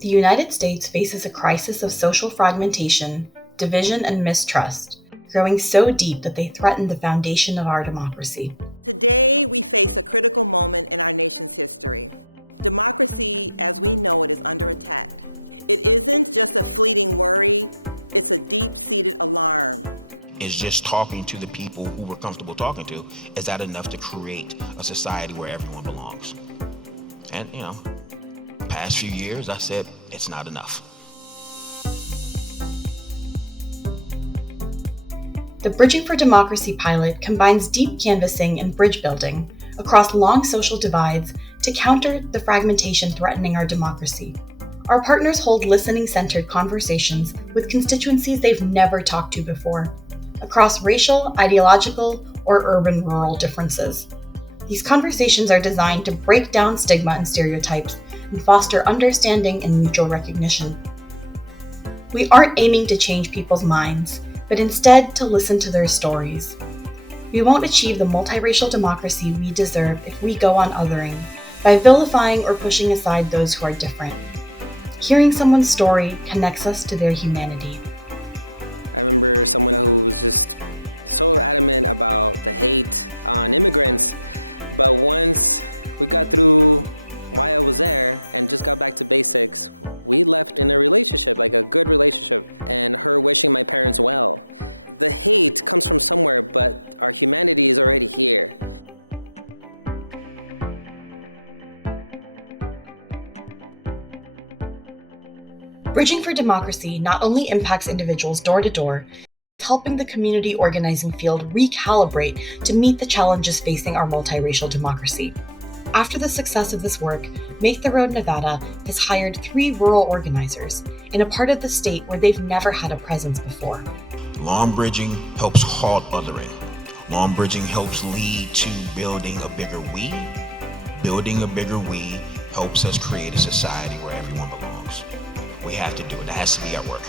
The United States faces a crisis of social fragmentation, division, and mistrust, growing so deep that they threaten the foundation of our democracy. Is just talking to the people who we're comfortable talking to, is that enough to create a society where everyone belongs? And, past few years, I said, it's not enough. The Bridging for Democracy pilot combines deep canvassing and bridge building across long social divides to counter the fragmentation threatening our democracy. Our partners hold listening-centered conversations with constituencies they've never talked to before, across racial, ideological, or urban-rural differences. These conversations are designed to break down stigma and stereotypes and foster understanding and mutual recognition. We aren't aiming to change people's minds, but instead to listen to their stories. We won't achieve the multiracial democracy we deserve if we go on othering, by vilifying or pushing aside those who are different. Hearing someone's story connects us to their humanity. Bridging for Democracy not only impacts individuals door to door, it's helping the community organizing field recalibrate to meet the challenges facing our multiracial democracy. After the success of this work, Make the Road Nevada has hired 3 rural organizers in a part of the state where they've never had a presence before. Lawn bridging helps halt othering. Lawn bridging helps lead to building a bigger we. Building a bigger we helps us create a society where everyone belongs. We have to do it. That has to be our work.